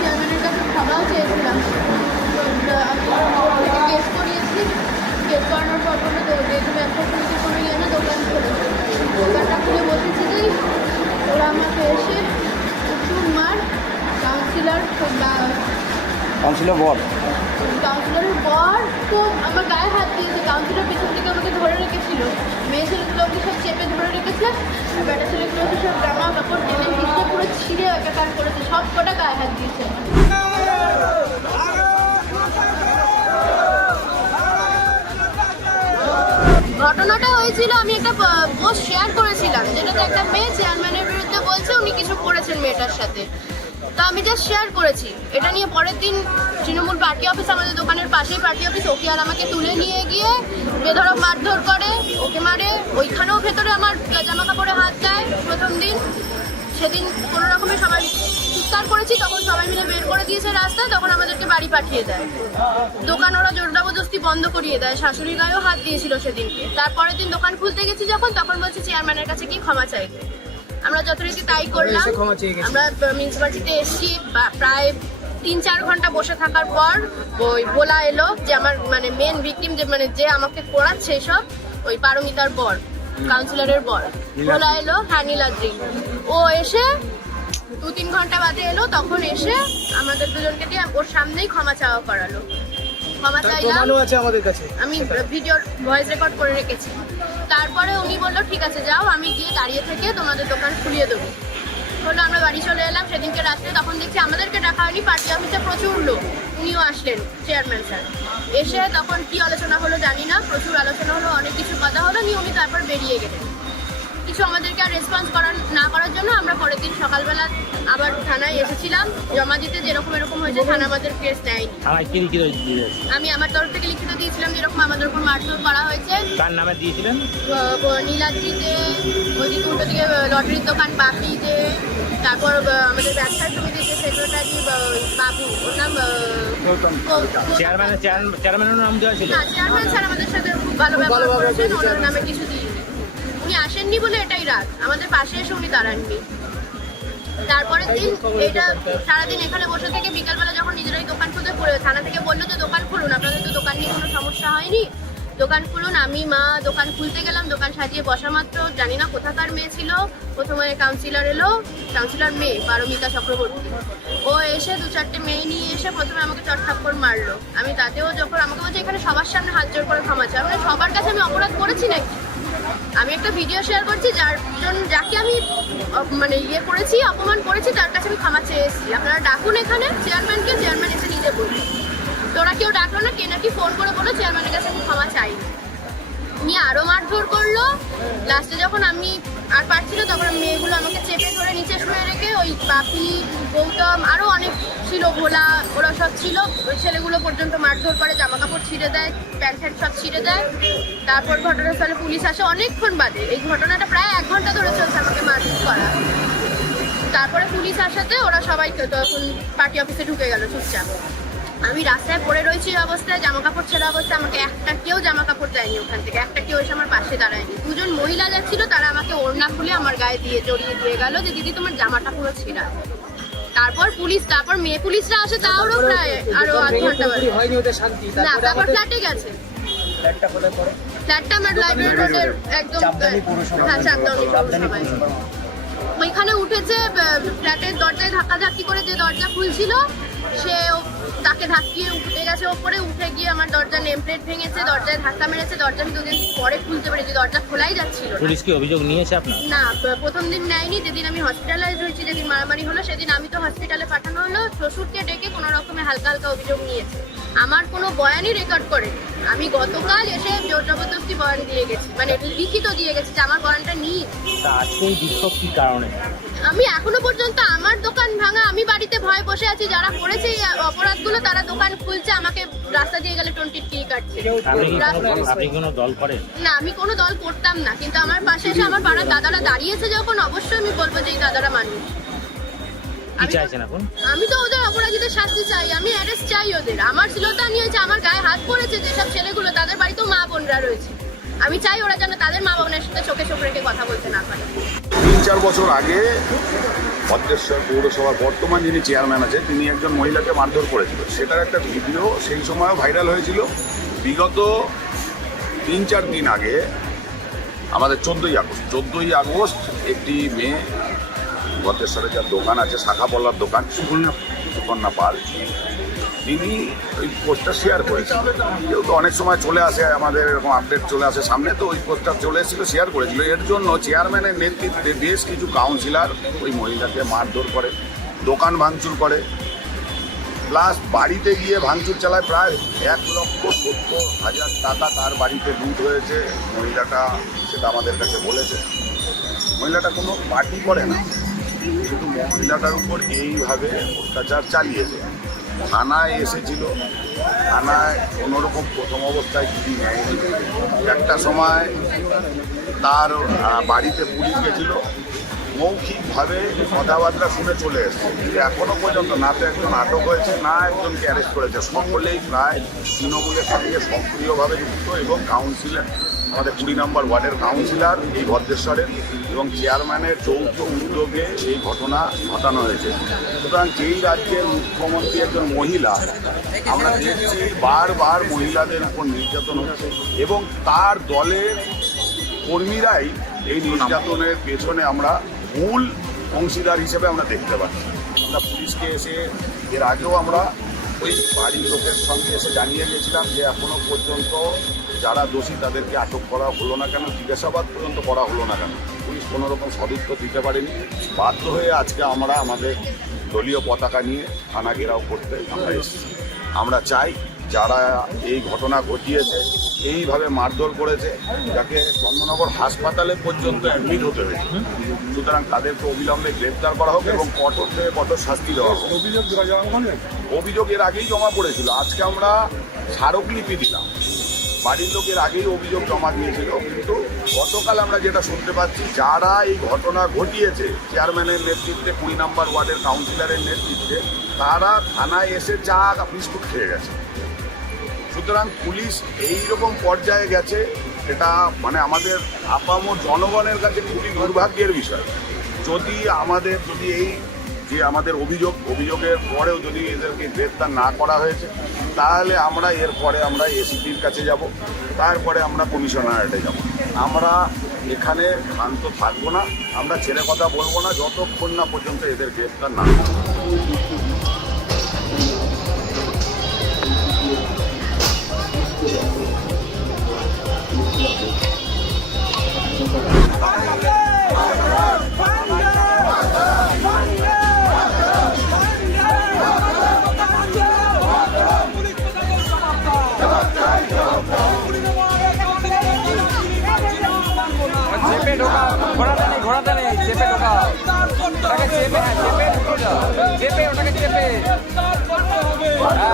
চেয়ারম্যানের কাছে ক্ষমাও চেয়েছিলাম তো কেস করিয়েছি কেস করানোর পর ব্যবসা সমিতির কোনো ইয়ে না দোকান দোকানটা খুলে বসেছিলেই ওরা আমাকে এসে প্রচুর মার কাউন্সিলর কাউন্সিলর বল কাউন্সিলরের বর তো আমার গায়ে হাত দিয়েছে। কাউন্সিলর পিছন থেকে আমাকে ধরে রেখেছিল। মেয়ে ছেলেগুলোকে সব চেপে ধরে রেখেছে। আর বেটা ছেলেগুলোকে সব জামা কাপড় টেনে ভিজে পুরো ছিঁড়ে একাকার করেছে। সব কটা গায়ে হাত দিয়েছে ঘটনাটা হয়েছিল, আমি একটা পোস্ট শেয়ার করেছিলাম, যেটাতে একটা মেয়ে চেয়ারম্যানের বিরুদ্ধে বলছে, উনি কিছু করেছেন মেয়েটার সাথে। তা আমি জাস্ট শেয়ার করেছি। এটা নিয়ে পরের দিন তৃণমূল পার্টি অফিস আমাদের দোকানের পাশেই পার্টি অফিস ওকে আর আমাকে তুলে নিয়ে গিয়ে বেধরক মারধর করে, ওকে মারে। ওইখানেও ভেতরে আমার জামা কাপড়ে হাত দেয় প্রথম দিন। সেদিন কোনো রকমে সবাই চিৎকার করেছি, তখন সবাই মিলে বের করে দিয়েছে রাস্তায়, তখন আমাদেরকে বাড়ি পাঠিয়ে দেয়। দোকান ওরা জোর জবরদস্তি বন্ধ করিয়ে দেয় শাশুড়ি গায়েও হাত দিয়েছিল সেদিনকে। তারপরের দিন দোকান খুলতে গেছি যখন, তখন বলছে চেয়ারম্যানের কাছে কি ক্ষমা চাইতে আমরা যথারীতি তাই করলাম। আমরা মিউনিসিপালিটিতে এসেছি প্রায় তিন চার ঘণ্টা বসে থাকার পর ওই বলা এলো যে আমার মানে মেন ভিকটিম যে মানে যে আমাকে করাচ্ছে সব ওই পারমিতার বর কাউন্সিলরের বর। বলা এলো হ্যাঁ নীলাদ্রি। ও এসে দু তিন ঘণ্টা বাদে এলো তখন এসে আমাদের দুজনকে দিয়ে ওর সামনেই ক্ষমা চাওয়া করালো। ক্ষমা চাইলাম। আমি ভিডিওর ভয়েস রেকর্ড করে রেখেছি। তারপরে উনি বলল, ঠিক আছে, যাও, আমি গিয়ে দাঁড়িয়ে থেকে তোমাদের দোকান খুলিয়ে দেবো। বলল, আমরা বাড়ি চলে এলাম, সেদিনকে রাত্রে তখন দেখছি আমাদেরকে ডাকা হয়নি, পার্টি অফিসে প্রচুর লোক। উনিও আসলেন, চেয়ারম্যান স্যার। এসে তখন কি আলোচনা হলো জানি না, প্রচুর আলোচনা হলো, অনেক কিছু কথা হলো নিয়ে উনি তারপর বেরিয়ে গেলেন। কিছু আমাদেরকে আর রেসপন্স করার না করার জন্য আমরা পরের দিন সকালবেলা আবার থানায় এসেছিলাম। জমা দিতে যেরকম এরকম হয়েছে থানা আমাদের কেস নেয়নি। থানায় কি লিখিত দিয়েছে? আমি আমার তরফ থেকে লিখিত দিয়েছিলাম যেরকম আমাদের উপর মারধর করা হয়েছে। কার নামে দিয়েছিলেন? নীলাদ্রিতে ওইদিকে উল্টো দিকে লটারির দোকান বাপিতে তারপর আমাদের ব্যবসা সমিতির যে সেক্রেটারি বাবু ওর নাম গৌতম। চেয়ারম্যানের চেয়ারম্যানের নাম দেওয়া ছিল? না চেয়ারম্যান স্যার আমাদের সাথে খুব ভালো ব্যবহার ভালো করেছেন। ওনার নামে কিছু দিইনি। উনি আসেননি বলে এটাই রাত। আমাদের পাশে এসে উনি দাঁড়াননি। তারপরের দিন এটা সারাদিন এখানে বসে থেকে বিকালবেলা যখন নিজেরাই দোকান খুলতে পড়ে, থানা থেকে বলল যে, দোকান খুলুন, আপনাদের তো দোকান নিয়ে কোনো সমস্যা হয়নি। দোকান খুলুন, আমি, মা, দোকান খুলতে গেলাম, দোকান সাজিয়ে বসা মাত্র। জানি না কোথাকার মেয়ে ছিল। প্রথমে কাউন্সিলর এলো কাউন্সিলর মেয়ে, পারমিতা চক্রবর্তী। ও এসে দু চারটে মেয়ে নিয়ে এসে প্রথমে আমাকে চটথাপ্পড় মারলো। আমি তাতেও যখন আমাকে বলছে, এখানে সবার সামনে হাত জোর করে ক্ষমা চাই মানে সবার কাছে আমি অপরাধ করেছি নাকি? আমি একটা ভিডিও শেয়ার করছি, যার জন্য যাকে আমি মানে ইয়ে করেছি, অপমান করেছি, তার কাছে আমি ক্ষমা চেয়ে এসেছি। আপনারা ডাকুন এখানে চেয়ারম্যানকে চেয়ারম্যান এসে নিজে বলবে তোরা কেউ ডাকলো না, কে নাকি ফোন করে বলো চেয়ারম্যানের কাছে আমি ক্ষমা চাই নিয়ে আরও মারধর করল। লাস্টে যখন আমি আর পারছি না তখন মেয়েগুলো আমাকে চেপে ধরে নিচে শুয়ে রেখে ওই পাপি, গৌতম আরও অনেক ছিল, ভোলা, ওরা সব ছিল। ওই ছেলেগুলো পর্যন্ত মারধর করে জামা কাপড় ছিঁড়ে দেয়, প্যান্ট ফ্যান্ট সব ছিঁড়ে দেয়। তারপর ঘটনাস্থলে পুলিশ আসে, অনেকক্ষণ বাদে। এই ঘটনাটা প্রায় এক ঘণ্টা ধরে চলছে আমাকে মারধর করা। তারপরে পুলিশ আসাতে ওরা সবাই তখন পার্টি অফিসে ঢুকে গেল চুপচাপ। আমি রাস্তায় পড়ে রয়েছি অবস্থায় জামা কাপড় ছেঁড়া অবস্থায় আমাকে একটা কেউ জামা কাপড় দেয়নি ওখান থেকে। একটা কেউ এসে আমার পাশে দাঁড়ায়নি। দুজন মহিলা যাচ্ছিল তারা আমাকে ওড়না খুলে আমার গায়ে দিয়ে জড়িয়ে দিয়ে গেল যে দিদি তোমার জামাটা পুরো ছেঁড়া। তারপর পুলিশ তারপর মেয়ে পুলিশরা আসে তাওরও প্রায় আরও আধ ঘণ্টা না তারপর ফ্ল্যাটে গেছে। ফ্ল্যাটটা আমার লাইব্রেরি রোডের একদম। হ্যাঁ চাপদানি পৌরসভায়। ওইখানে উঠেছে ফ্ল্যাটের দরজায় ধাক্কা ধাক্কি করে যে দরজা খুলছিল সে তাকে ধাক্কিয়ে উঠে গেছে ওপরে উঠে গিয়ে আমার দরজা নেম প্লেট ভেঙেছে দরজায় ধাক্কা মেরেছে দরজা আমি দুদিন পরে খুলতে পেরেছি দরজা খোলাই যাচ্ছিল না। পুলিশ কি অভিযোগ নিয়েছে আপনার? না প্রথম দিন নেয়নি যেদিন আমি হসপিটালাইজ হয়েছি যেদিন মারামারি হলো সেদিন আমি তো হসপিটালে পাঠানো হলো শ্বশুরকে ডেকে কোনো রকমে হালকা হালকা অভিযোগ নিয়েছে। আমার কোনো বয়ানই রেকর্ড করে আমি গতকাল এসে জোর জবরদস্তি বয়ান দিয়ে গেছি মানে লিখিত দিয়ে গেছি যে আমার বয়ানটা নিই তা আজকে এই বিক্ষোভ কি কারণে? আমি এখনও পর্যন্ত আমার দোকান ভাঙা আমি বাড়িতে ভয় বসে আছি যারা করেছে এই অপরাধগুলো তারা দোকান খুলছে আমাকে রাস্তা দিয়ে গেলে টোয়েন্টি কি কাটছে। আপনি কোনো দল করেন? না আমি কোনো দল করতাম না কিন্তু আমার পাশে এসে আমার পাড়ার দাদারা দাঁড়িয়েছে যখন অবশ্যই আমি বলব যে এই দাদারা মানুষ কি আমি তো- আমি তো ওদের অপরাধীদের শাস্তি চাই আমি অ্যারেস্ট চাই ওদের। আমার শ্লীলতা নিয়েছে আমার গায়ে হাত পড়েছে যেসব ছেলেগুলো তাদের বাড়িতেও মা বোনরা রয়েছে। আমি চাই ওরা যেন তাদের মা বাবার সাথে চোখে চোখ রেখে কথা বলতে না পারে। তিন চার বছর আগে ভদ্রেশ্বর পৌরসভার বর্তমান যিনি চেয়ারম্যান আছে তিনি একজন মহিলাকে মারধর করেছিল। সেটার একটা ভিডিও সেই সময়ও ভাইরাল হয়েছিল। বিগত তিন চার দিন আগে, আমাদের চোদ্দোই আগস্ট চোদ্দোই আগস্ট একটি মেয়ে ভদ্রেশ্বরে যার দোকান আছে, শাখা পল্লার দোকান, সুকন্যা সুকন্যা পাল। তিনি ওই পোস্টটা শেয়ার করেছেন যেহেতু অনেক সময় চলে আসে, আমাদের এরকম আপডেট চলে আসে। সামনে তো ওই পোস্টটা চলে এসেছিল শেয়ার করেছিল। এর জন্য চেয়ারম্যানের নেতৃত্বে বেশ কিছু কাউন্সিলর ওই মহিলাকে মারধর করে, দোকান ভাঙচুর করে। প্লাস বাড়িতে গিয়ে ভাঙচুর চালায় প্রায় এক লক্ষ সত্তর হাজার টাকা তার বাড়িতে লুট হয়েছে। মহিলাটা সেটা আমাদের কাছে বলেছে। মহিলাটা কোনো পার্টি করে না। শুধু মহিলাটার উপর এইভাবে অত্যাচার চালিয়েছে। থানায় এসেছিল। থানায় কোনোরকম প্রথম অবস্থায় কিছু নেয়নি। একটা সময় তার বাড়িতে পুলিশ গেছিল। মৌখিকভাবে কথাবার্তা শুনে চলে এসছে। এখনও পর্যন্ত না তো একজন আটক হয়েছে, না একজনকে অ্যারেস্ট করেছে। সকলেই প্রায় তৃণমূলের সঙ্গে সক্রিয়ভাবে যুক্ত এবং কাউন্সিলর আমাদের কুড়ি নম্বর ওয়ার্ডের কাউন্সিলর এই ভদ্রেশ্বরের। এবং চেয়ারম্যানের যৌথ উদ্যোগে এই ঘটনা ঘটানো হয়েছে। সুতরাং যেই রাজ্যের মুখ্যমন্ত্রী একজন মহিলা, আমরা দেখছি বারবার মহিলাদের উপর নির্যাতন হচ্ছে এবং তার দলের কর্মীরাই এই নির্যাতনের পেছনে আমরা মূল অংশীদার হিসেবে আমরা দেখতে পাচ্ছি। আমরা পুলিশকে এসে, এর আগেও আমরা ওই বাড়ির লোকের সঙ্গে এসে জানিয়ে গেছিলাম যে এখনও পর্যন্ত যারা দোষী তাদেরকে আটক করা হলো না কেন, জিজ্ঞাসাবাদ পর্যন্ত করা হলো না কেন। কোনো রকম সদুত্তর দিতে পারেনি। বাধ্য হয়ে আজকে আমরা আমাদের দলীয় পতাকা নিয়ে থানা ঘেরাও করতে আমরা এসেছি। আমরা চাই যারা এই ঘটনা ঘটিয়েছে এইভাবে মারধর করেছে যাকে চন্দ্রনগর হাসপাতালে পর্যন্ত অ্যাডমিট হতে হয়েছে। সুতরাং তাদেরকে অবিলম্বে গ্রেপ্তার করা হোক এবং কঠোর থেকে কঠোর শাস্তি দেওয়া হোক। অভিযোগ এর আগেই জমা পড়েছিল। আজকে আমরা স্মারকলিপি দিলাম। বাড়ির লোকের আগেই অভিযোগ জমা দিয়েছিল, কিন্তু গতকাল আমরা যেটা শুনতে পাচ্ছি, যারা এই ঘটনা ঘটিয়েছে চেয়ারম্যানের নেতৃত্বে, কুড়ি নম্বর ওয়ার্ডের কাউন্সিলরের নেতৃত্বে, তারা থানায় এসে চা বিস্কুট খেয়ে গেছে। সুতরাং পুলিশ এই রকম পর্যায়ে গেছে এটা মানে আমাদের আপামর জনগণের কাছে খুবই দুর্ভাগ্যের বিষয়। যদি আমাদের, যদি এই যে আমাদের অভিযোগ, অভিযোগের পরেও যদি এদেরকে গ্রেপ্তার না করা হয়েছে, তাহলে আমরা এরপরে আমরা এসিপির কাছে যাব, তারপরে আমরা কমিশনারেটে যাব। আমরা এখানে শান্ত থাকব না, আমরা ছেলে কথা বলব না, যতক্ষণ না পর্যন্ত এদের গ্রেপ্তার না চেপে ওটাকে চেপে